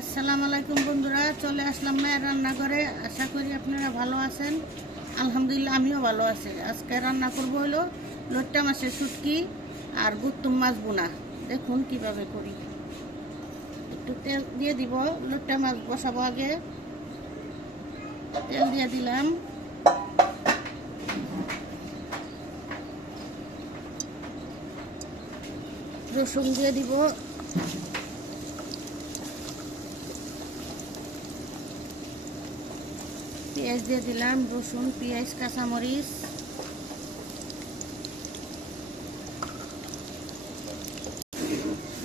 আসসালামু আলাইকুম বন্ধুরা, চলে আসলাম মায়ের রান্নাঘরে। আশা করি আপনারা ভালো আছেন। আলহামদুলিল্লাহ, আমিও ভালো আছি। আজকে রান্না করব হলো লোট্টা মাছের শুটকি আর গুত্তুম মাছ বোনা দেখুন কীভাবে করি। একটু তেল দিয়ে দিব, লোট্টা মাছ বসাবো আগে। তেল দিয়ে দিলাম। রসুন দিয়ে দিব। পেঁয়াজ দিয়ে দিলাম, রসুন, পেঁয়াজ, কাঁচামরিচ।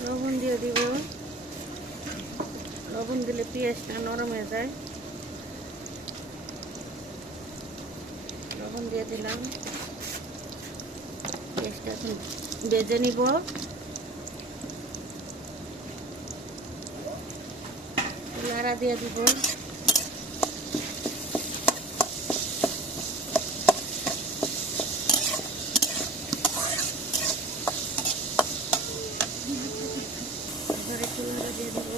লবণ দিয়ে দিব। লবণ দিলে পেঁয়াজটা নরম হয়ে যায়। লবণ দিয়ে দিলাম। পেঁয়াজটা এখন বেজে নিব। দিয়ে দিব এবার একটু লাড়া দিয়ে দিব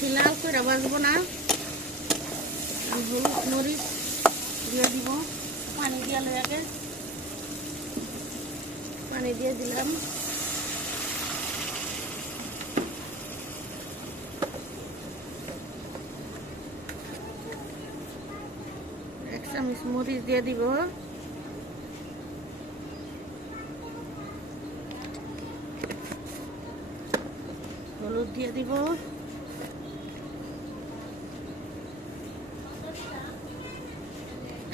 বেশি লাল করে না। হলুদ মরিচ দিয়ে দিব। পানি দিয়ে আগে পানি দিয়ে দিলাম। এক চামচ মরিচ দিয়ে দিব। হলুদ দিয়ে দিব।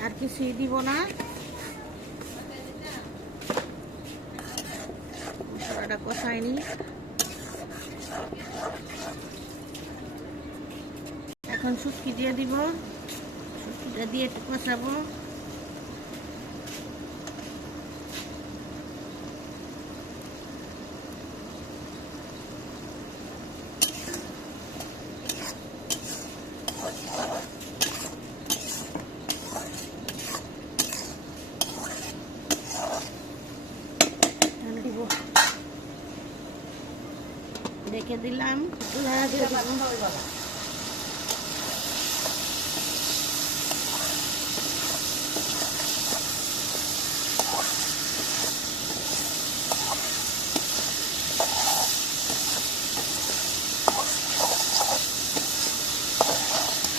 আর কিছুই দিব না। মশলাটা কষায়নি এখন শুটকি দিয়ে দিব। শুটকিটা দিয়ে একটু কষাবো ঢাল দিব রেখে দিলাম লাড়া দিয়ে আর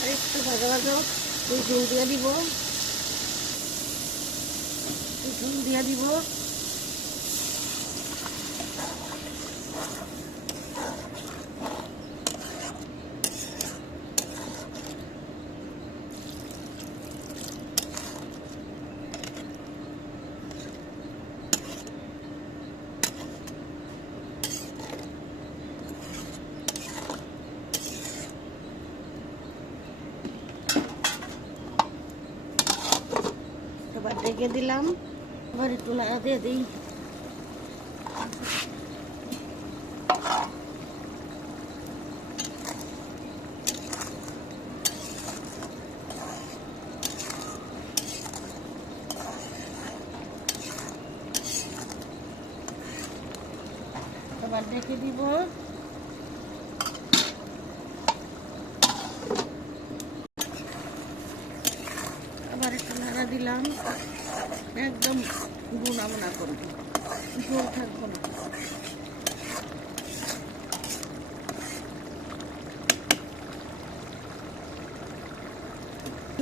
একটু ভাজা ভাজা দিব। ঝোল দিয়ে দিব। ডেকে দিলাম। এবার একটু নাড়া দিয়ে দিই। এবার ডেকে দিব। আবার একটু নাড়া দিলাম। একদম গুনা করব। ঝোল থাকব না।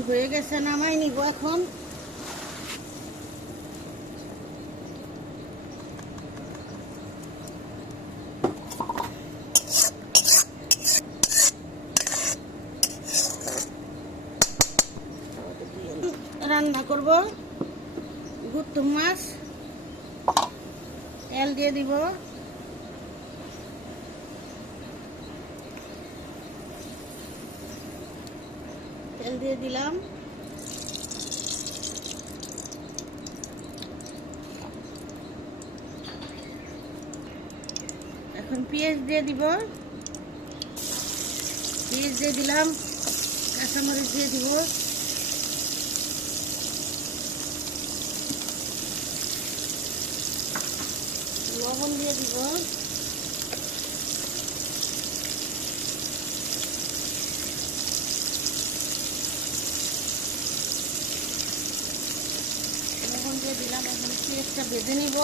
হয়ে গেছে নামাই নিব এখন। রান্না করব। মাছ তেল দিয়ে দিব। তেল দিয়ে দিলাম। এখন পেঁয়াজ দিয়ে দিব। পেঁয়াজ দিয়ে দিলাম, কাঁচামরিচ দিয়ে দিব। লবণ দিয়ে দিব। লবণ দিয়ে দিলাম এখন একটা বেঁধে নিব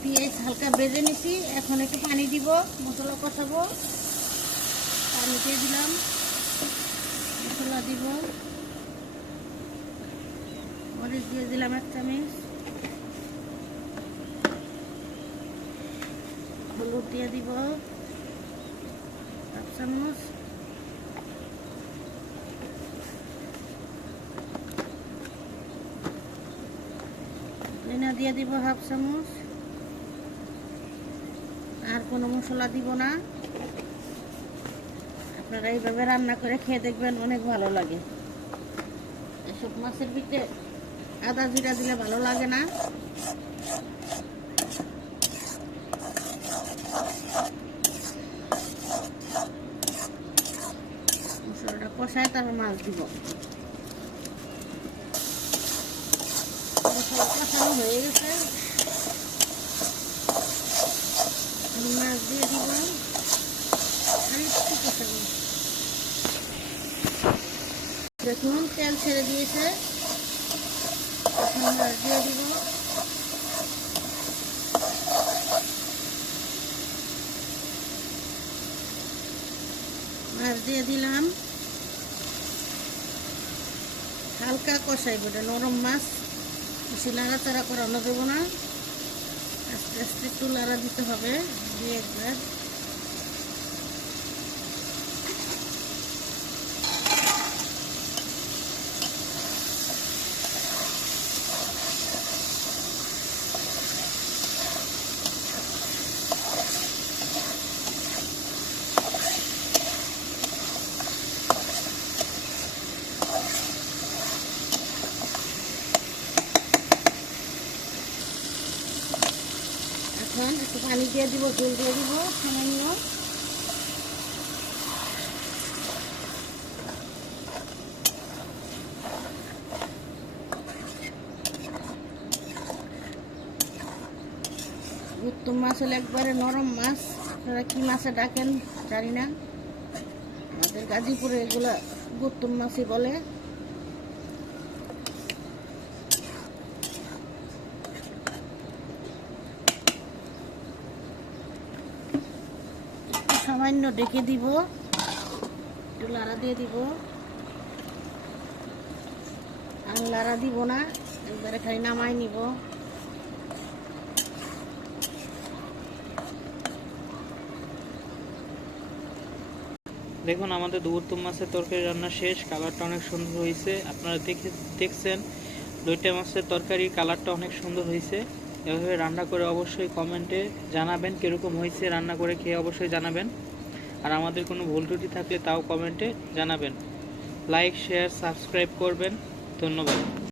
পেঁয়াজ হালকা বেজে নিচ্ছি এখন একটু পানি দিব, মশলা কষাবো। পানি দিয়ে দিলাম। মশলা দিব। মরিচ দিয়ে দিলাম এক চামচ। হলুদ দিয়ে দিব এক চামচ। ধনিয়া দিয়ে দিব হাফ চামচ। আর কোনো মশলা দিব না। আপনারা এইভাবে রান্না করে খেয়ে দেখবেন অনেক ভালো লাগে। এসব মাছের ভিতরে আদা জিরা দিলে ভালো লাগে না। মশলাটা কষায় তারপর মাছ দিব। মশলা কষানো হয়ে গেছে এখন মাছ দিয়ে দিব আর একটু কষাবো দেখুন তেল ছেড়ে দিয়েছে। দিয়ে দিব। দিয়ে দিলাম হালকা কষাইব এটা নরম মাছ। বেশি নাড়াচাড়া করানো দেবো না। আস্তে আস্তে একটু লাড়া দিতে হবে, দিয়ে একবার এখন একটু পানি দিয়ে দিব, জল দিয়ে দিব, সামান্য। উত্তম মাছ হলে একবারে নরম মাছ। আপনারা কি মাছে ডাকেন জানি না। আমাদের গাজীপুরে এগুলা গুত্তম মাছই বলে। সামান্য ডেকে দিব। একটু লাড়া দিয়ে দিব। আর লাড়া দিব না, একবারে খালি নামাই নিব। দেখুন, আমাদের দুপুরতুম মাছের তরকারি রান্না শেষ, কালারটা অনেক সুন্দর হয়েছে। আপনারা দেখে দেখছেন, দুইটা মাছের তরকারির কালারটা অনেক সুন্দর হয়েছে। এভাবে রান্না করে অবশ্যই কমেন্টে জানাবেন, কীরকম হয়েছে রান্না করে খেয়ে অবশ্যই জানাবেন। আর আমাদের কোনো ভুল ত্রুটি থাকলে তাও কমেন্টে জানাবেন। লাইক শেয়ার সাবস্ক্রাইব করবেন। ধন্যবাদ।